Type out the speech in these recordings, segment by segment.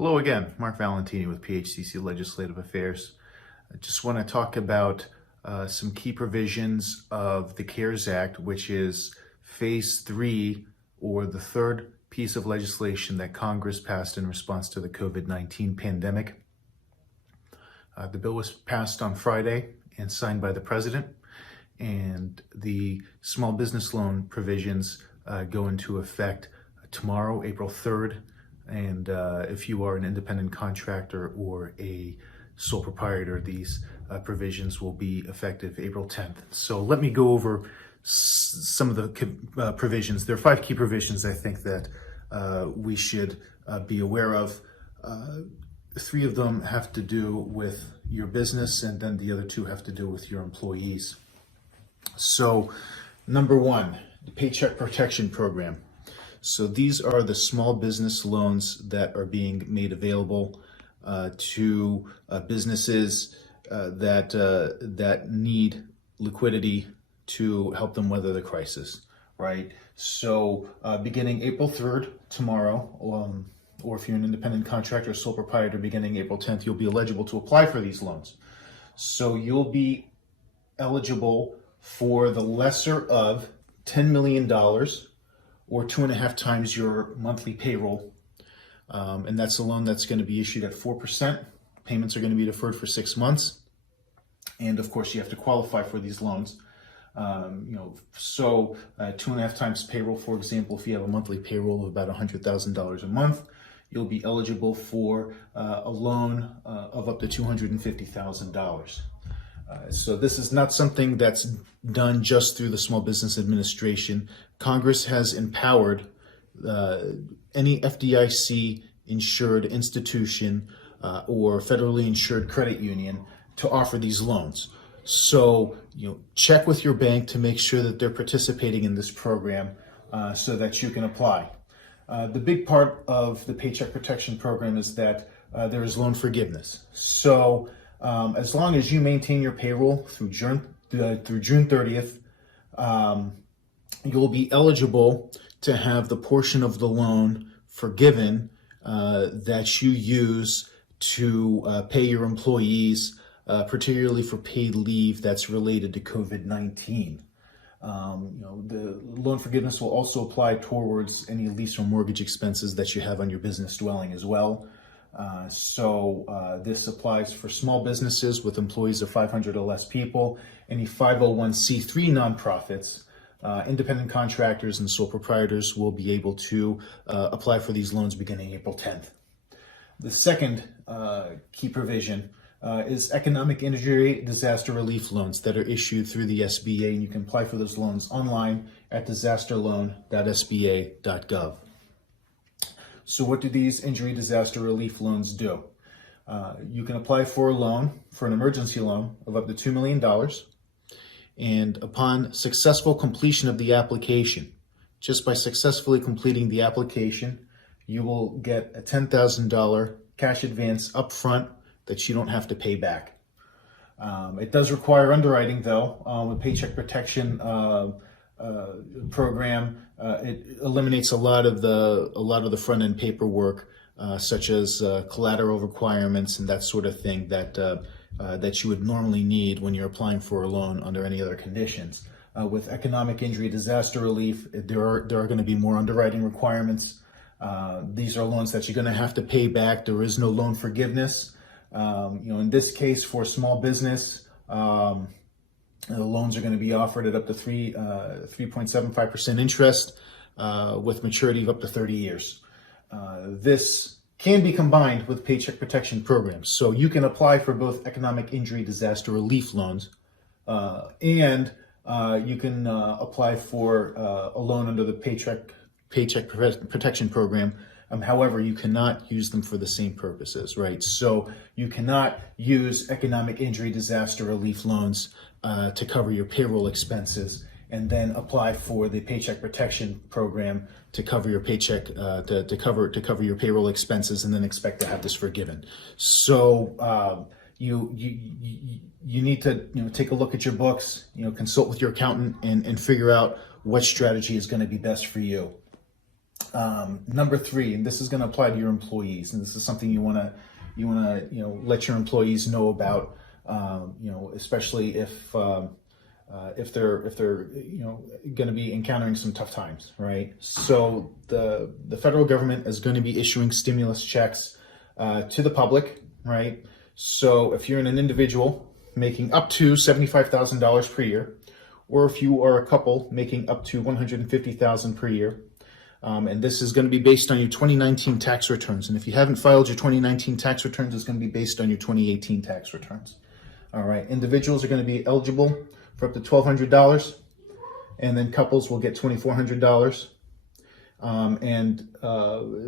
Hello again, Mark Valentini with PHCC Legislative Affairs. I just want to talk about some key provisions of the CARES Act, which is Phase 3, or the third piece of legislation that Congress passed in response to the COVID-19 pandemic. The bill was passed on Friday and signed by the President, and the small business loan provisions go into effect tomorrow, April 3rd. And if you are an independent contractor or a sole proprietor, these provisions will be effective April 10th. So let me go over some of the provisions. There are 5 key provisions I think that we should be aware of. 3 of them have to do with your business, and then the other 2 have to do with your employees. So number 1, the Paycheck Protection Program. So these are the small business loans that are being made available to businesses that need liquidity to help them weather the crisis, right? So beginning April 3rd, tomorrow, or if you're an independent contractor or sole proprietor, beginning April 10th, you'll be eligible to apply for these loans. So you'll be eligible for the lesser of $10 million or 2.5 times your monthly payroll. And that's a loan that's going to be issued at 4%. Payments are going to be deferred for 6 months. And of course, you have to qualify for these loans. So 2.5 times payroll, for example, if you have a monthly payroll of about $100,000 a month, you'll be eligible for a loan of up to $250,000. So this is not something that's done just through the Small Business Administration. Congress has empowered any FDIC insured institution or federally insured credit union to offer these loans. So, check with your bank to make sure that they're participating in this program so that you can apply. The big part of the Paycheck Protection Program is that there is loan forgiveness. So as long as you maintain your payroll through June 30th, you'll be eligible to have the portion of the loan forgiven that you use to pay your employees, particularly for paid leave that's related to COVID-19. The loan forgiveness will also apply towards any lease or mortgage expenses that you have on your business dwelling as well. So this applies for small businesses with employees of 500 or less people, any 501c3 nonprofits, independent contractors, and sole proprietors will be able to apply for these loans beginning April 10th. The second key provision is economic injury disaster relief loans that are issued through the SBA, and you can apply for those loans online at disasterloan.sba.gov. So what do these injury disaster relief loans do? You can apply for a loan, for an emergency loan of up to $2 million. And upon successful completion of the application, just by successfully completing the application, you will get a $10,000 cash advance up front that you don't have to pay back. It does require underwriting, though. With Paycheck Protection program, it eliminates a lot of the front end paperwork, such as collateral requirements and that sort of thing that you would normally need when you're applying for a loan under any other conditions. With economic injury disaster relief, there are going to be more underwriting requirements. These are loans that you're going to have to pay back. There is no loan forgiveness. In this case, for small business, the loans are going to be offered at up to 3.75% interest with maturity of up to 30 years. This can be combined with Paycheck Protection programs. So you can apply for both economic injury disaster relief loans and you can apply for a loan under the Paycheck Protection program. However, you cannot use them for the same purposes, right? So you cannot use economic injury disaster relief loans to cover your payroll expenses and then apply for the Paycheck Protection program to cover your paycheck, to cover your payroll expenses, and then expect to have this forgiven. So you need to take a look at your books, consult with your accountant, and figure out what strategy is going to be best for you. Number three, and this is going to apply to your employees, and this is something you want to let your employees know about, especially if they're going to be encountering some tough times, right? So the federal government is going to be issuing stimulus checks to the public, right? So if you're an individual making up to $75,000 per year, or if you are a couple making up to $150,000 per year, and this is going to be based on your 2019 tax returns. And if you haven't filed your 2019 tax returns, it's going to be based on your 2018 tax returns. All right, individuals are going to be eligible for up to $1,200, and then couples will get $2,400.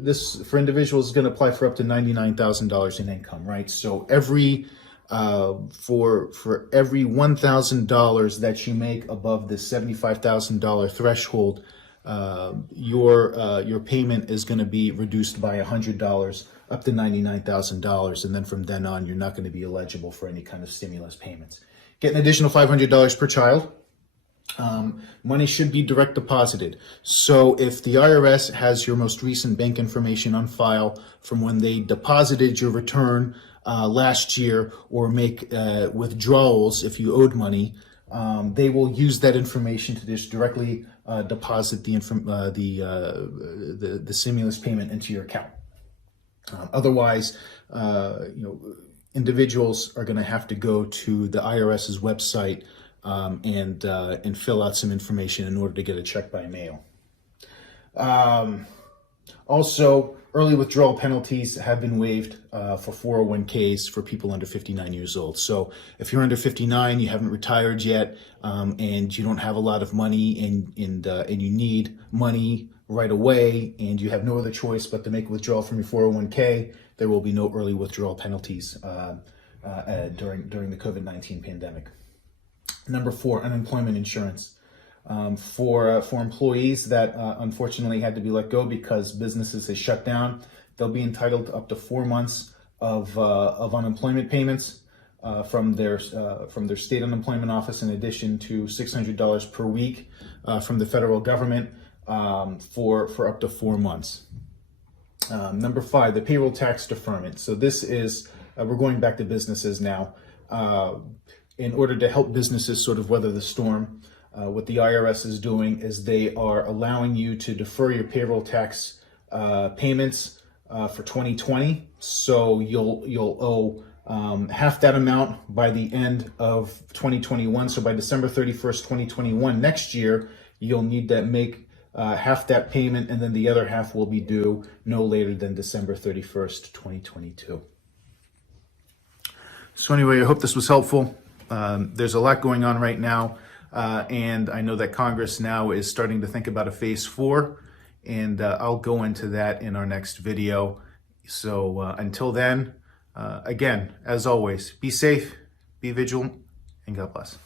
This for individuals is going to apply for up to $99,000 in income, right? So every for every $1,000 that you make above the $75,000 threshold, your payment is going to be reduced by $100 up to $99,000, and then from then on, you're not going to be eligible for any kind of stimulus payments. Get an additional $500 per child. Money should be direct deposited. So if the IRS has your most recent bank information on file from when they deposited your return last year, or make withdrawals if you owed money, they will use that information to just directly deposit the stimulus payment into your account. Otherwise, individuals are going to have to go to the IRS's website and fill out some information in order to get a check by mail. Also, early withdrawal penalties have been waived for 401ks for people under 59 years old. So if you're under 59, you haven't retired yet, and you don't have a lot of money, and you need money right away, and you have no other choice but to make a withdrawal from your 401k, there will be no early withdrawal penalties during the COVID-19 pandemic. Number four, unemployment insurance. For employees that unfortunately had to be let go because businesses have shut down, they'll be entitled to up to 4 months of unemployment payments from their state unemployment office, in addition to $600 per week from the federal government for up to 4 months. Number five, the payroll tax deferment. So this is we're going back to businesses now. In order to help businesses sort of weather the storm, what the IRS is doing is they are allowing you to defer your payroll tax payments for 2020. So you'll owe half that amount by the end of 2021. So by December 31st, 2021, next year, you'll need to make half that payment, and then the other half will be due no later than December 31st, 2022. So anyway, I hope this was helpful. There's a lot going on right now. And I know that Congress now is starting to think about a phase 4, and I'll go into that in our next video. So until then, again, as always, be safe, be vigilant, and God bless.